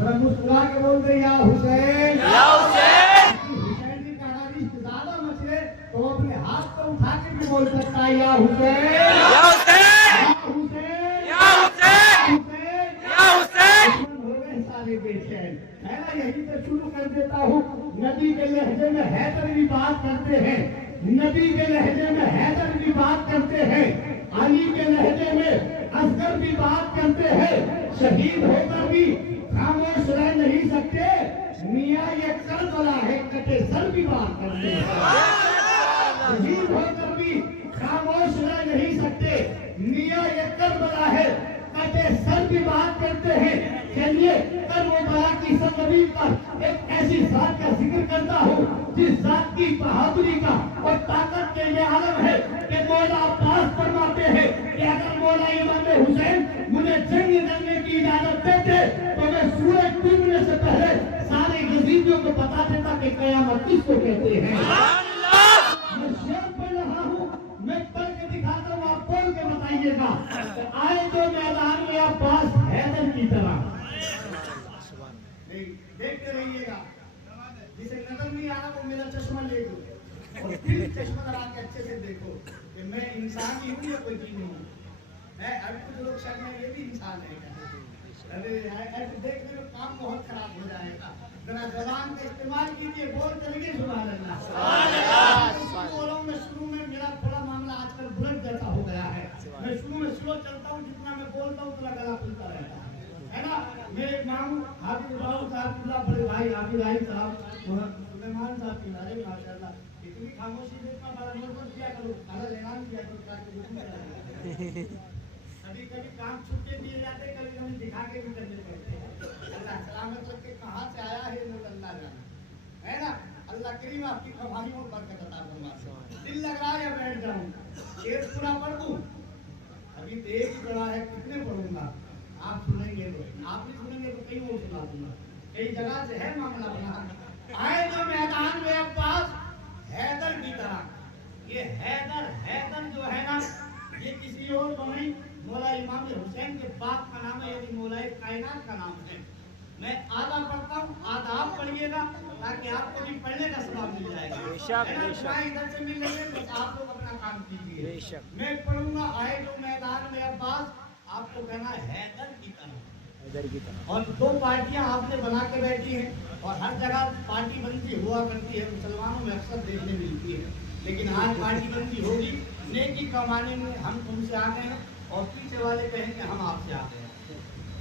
जरा मुस्कुरा के बोल दे या हुसैन, या हुसैन। हुसैन जी का रिश्त ज्यादा मचले तो अपने हाथ को उठा के भी बोल सकता है या हुसैन, या हुसैन, या हुसैन, या हुसैन, हुसैन, या हुसैन। हो गए सारे बेचैन। मैं ना यहीं से शुरू कर देता हूँ। नबी के लहजे में हैदर की बात करते हैं, नबी के लहजे में हैदर की बात करते हैं, अली के लहजे में असगर की बात करते हैं। शहीद होकर भी खामोश रह नहीं सकते, मियाँ ये करबला है कटे सर की बात करते हैं। शहीद होकर भी खामोश रह नहीं सकते, मियाँ ये करबला है कटे सर की बात करते हैं। चलिए करबला की सरजमीन पर एक ऐसी जात का जिक्र करता हूँ जिस जात की बहादुरी का और ताकत के ये आलम है कि मौला अब्बास फरमाते हैं कि अगर मौला इमाम हुसैन मुझे जंग लड़ने की इजाजत देते तो मैं सूरज डूबने से पहले सारे गजीबियों को बता देता कि कयामत किसको कहते हैं। मैं शेर पढ़ रहा हूँ, मैं पढ़ के दिखाता हूँ, आप बोल के बताइएगा। आए तो मैदान में अब्बास हैदर की तरह देखते रहिएगा। जिसे नजर नहीं आ रहा वो मेरा चश्मा ले लो और फिर चश्मा लगा के अच्छे से देखो कि मैं इंसान ही हूँ या कोई चीज हूँ। मैं अभी कुछ लोग शक में ये भी इंसान है। अरे ऐसे देखने में काम बहुत खराब हो जाएगा। जरा जबान का इस्तेमाल कीजिए, बोल चलिए सुभान अल्लाह। मैं शुरू में मेरा थोड़ा मामला आजकल बुलेट जैसा हो गया है। मैं शुरू में स्लो चलता हूँ, जितना मैं बोलता हूँ उतना गला खुलता रहता है ना। मेरे इमाम हाफिज साहब, बड़े भाई हाफिज साहब, सुलेमान साहब की अरे माशाल्लाह इतनी खामोशी में इतना बड़ा नोट किया करो, अलग ऐलान किया करो ताकि कभी कभी काम छुट्टे दिए जाते, कभी कभी दिखा के भी करने पड़ते हैं। अल्लाह सलामत रखे, कहाँ से आया है नोट अल्लाह जाने, है ना। अल्लाह करीम आपकी कमाइयों में बरकत अता फरमाए। दिल लग रहा है बैठ जाऊं, शेर पूरा पढ़ दूं, अभी तो एक ही पढ़ा है, कितने पढ़ूंगा। आप सुनेंगे तो आप भी सुनेंगे तो कहीं और सुना दूंगा, कई जगह से है मामला बना। आए तो मैदान में अब्बास हैदर की तरह। ये हैदर जो है ना, ये किसी और को नहीं, मौला इमाम हुसैन के बाप का नाम है, यानी मौला कायनात का नाम है। मैं आधा पढ़ता हूँ, आधा आप पढ़िएगा ताकि आपको भी पढ़ने का सवाब मिल जाएगा। इधर से मिल लेंगे तो आप लोग अपना काम कीजिए। मैं पढ़ूंगा। आए जो मैदान में अब्बास, आपको कहना है हैदर की तरह। और दो पार्टियां आपने बना के बैठी हैं और हर जगह पार्टी बंदी हुआ करती है, मुसलमानों में अक्सर देखने मिलती है, लेकिन आज पार्टी बंदी होगी। नेकी कमाने में हम तुमसे आ गए हैं और पीछे वाले कहेंगे हम आपसे आ गए हैं।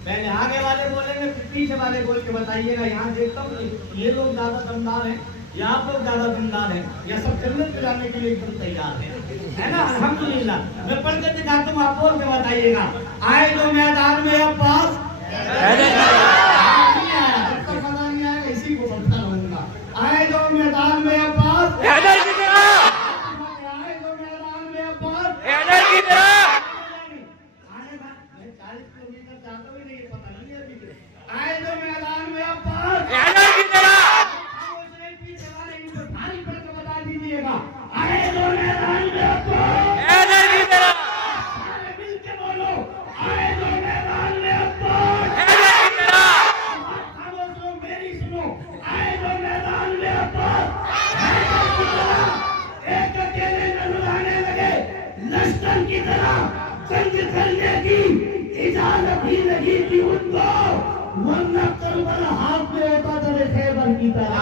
पहले आगे वाले बोलेंगे फिर पीछे वाले बोल के बताइएगा। यहाँ देखता हूँ ये लोग ज्यादा दमदार हैं या आप लोग ज्यादा दमदार हैं या सब जन्नत में जाने के लिए एकदम तैयार है ना। अल्हम्दुलिल्लाह। मैं पढ़ के दिखाता हूँ, आप बोल के बताइएगा। आए जो मैदान में अब्बास पता नहीं आएगा, इसी को पढ़ता रहूंगा। आए जो मैदान में अब्बास हैदर की तरह, आए जो मैदान में अब्बास हैदर की तरह। 40 किलोमीटर जाता भी नहीं, पता नहीं है अभी। आए जो मैदान में अब्बास हैदर की तरह। भारी पढ़ के बता दीजिएगा। आए जो मैदान में अब्बास हैदर की तरह। सारे मिल के बोलो। आए जो मैदान में अब्बास हैदर की तरह। खामोश लोग मेरी सुनो। आए जो मैदान में अब्बास हैदर की तरह। एक अकेले नजर आने लगे लश्कर की तरह। जंग करने की इजाजत ही नहीं थी उनको, वरना करबला हाथ में होता तेरे खैबर की तरह।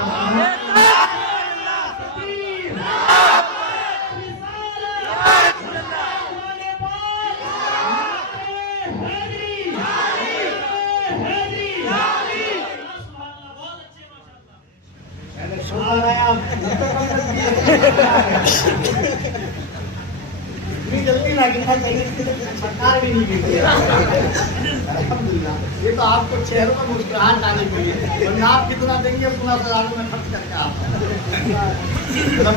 जल्दी ना गिरना चाहिए, सरकार भी नहीं गिरती है। अल्हम्दुलिल्लाह। ये तो आपको चेहरों में मुस्कुराहट आने के लिए, वरना आप कितना देंगे उतना सजाने में खर्च करके आप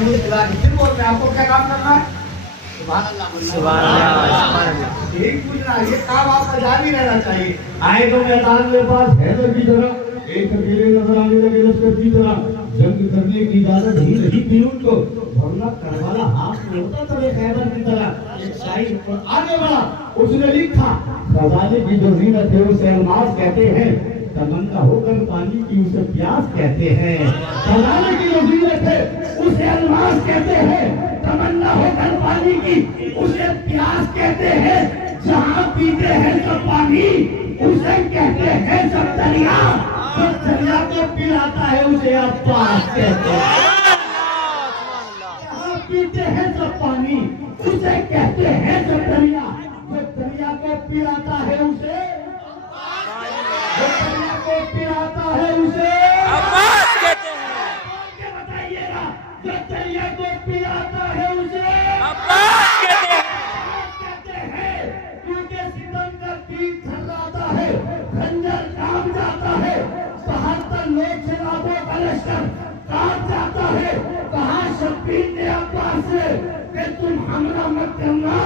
मुस्कुरा के फिर बोल रहे हैं। आपको क्या काम करना है? सुभान अल्लाह। यही पूछना, ये काम आपका जारी रहना चाहिए। आए तो मैदान में पास हैदर की तरह एक अकेले नजर आने लगे लश्कर की तरह। जंग करने की इजाजत ही नहीं थी उनको, वरना करबला हाथ में होता तब खैबर की तरह। एक शायर पर आगे बढ़ा, उसने लिखा खजाने की जो जीनत है उसे अल्मास कहते हैं, तमन्ना होकर पानी की उसे प्यास कहते हैं, खजाने की वसीयत है उसे अलमास कहते हैं, तमन्ना होकर पानी की उसे प्यास कहते हैं, जहाँ पीते हैं सब पानी उसे कहते हैं सब दरिया, जो दरिया को पिलाता है उसे अब्बास कहते हैं। जहाँ पीते हैं सब पानी उसे कहते हैं सब दरिया, जो दरिया को पिलाता है उसे, जो दरिया को पिलाता है उसे अब्बास कहते हैं। क्या बताइएगा, जो दरिया को पिलाता है उसे अब्बास कहते हैं। कहते हैं, क्योंकि सितम का पीठ थर्राता है, खंजर काम जाता है, 72 लोग शराबों का लश्कर काट जाता है। कहा शब्बीर ने अब्बास से कि तुम हमला मत करना,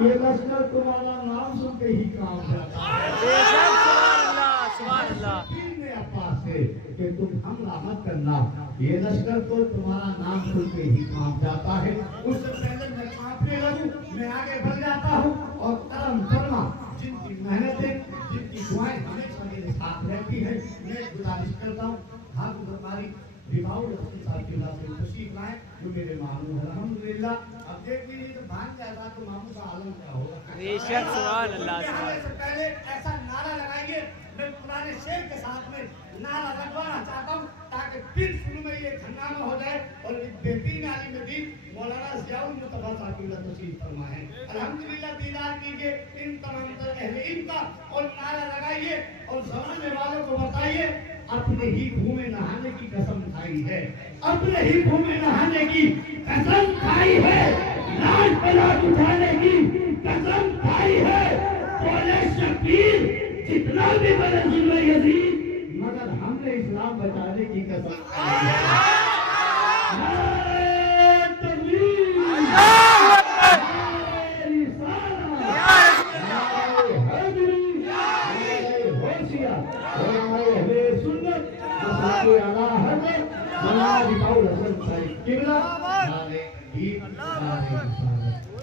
ये लश्कर तुम्हारा नाम सुन के ही काम जाता है। बेशक, सुभान अल्लाह, सुभान अल्लाह। शब्बीर ने अब्बास से कि तुम हमला मत करना, ये लश्कर तो तुम्हारा नाम सुन के ही काम जाता है। उससे पहले मैं कांपने लगूं, मैं आगे बढ़ जाता हूँ और करम फरमा जिनकी मेहनतें, जिनकी दुआएं हमेशा मेरे साथ रहती है, मैं गुजारिश करता हूँ हाथ हमारी विभाग रसूल साहब की बात से तशरीफ लाए जो मेरे मामू है। अल्हम्दुलिल्लाह अब देख लीजिए तो भाग जाता तो मामू का आलम क्या होगा। बेशक, सुभान अल्लाह, उनके सुभान आने से पहले ऐसा नारा लगाएंगे, मैं पुराने शेर के साथ में नारा लगवाना चाहता हूँ ताकि फिर शुरू में ये हंगामा हो जाए और बेहतरीन आलिम दीन मौलाना ज़ियाउल मुस्तफा साहब तशरीफ फरमाए। अल्हम्दुलिल्लाह दीदार कीजिए इन तमाम अहले इल्म का और नारा लगाइए और समझने वालों को बताइए अपने ही कुएं में नहाने की कसम खाई है, अपने ही कुएं में नहाने की कसम खाई है, लाज पलाट उठाने की कसम खाई है। बोले शब्बीर जितना भी बड़े जुल्म यजीद, मगर हमने इस्लाम बचाने की कसम खाई है। नारे तकबीर, नारे रिसालत, नारे हैदरी, नारे होशिया, नारे अहले सुन्नत, नारे आला हज़रत, नारे विकाउल हसन साहिब किबला, नारे ईद, नारे रिसालत।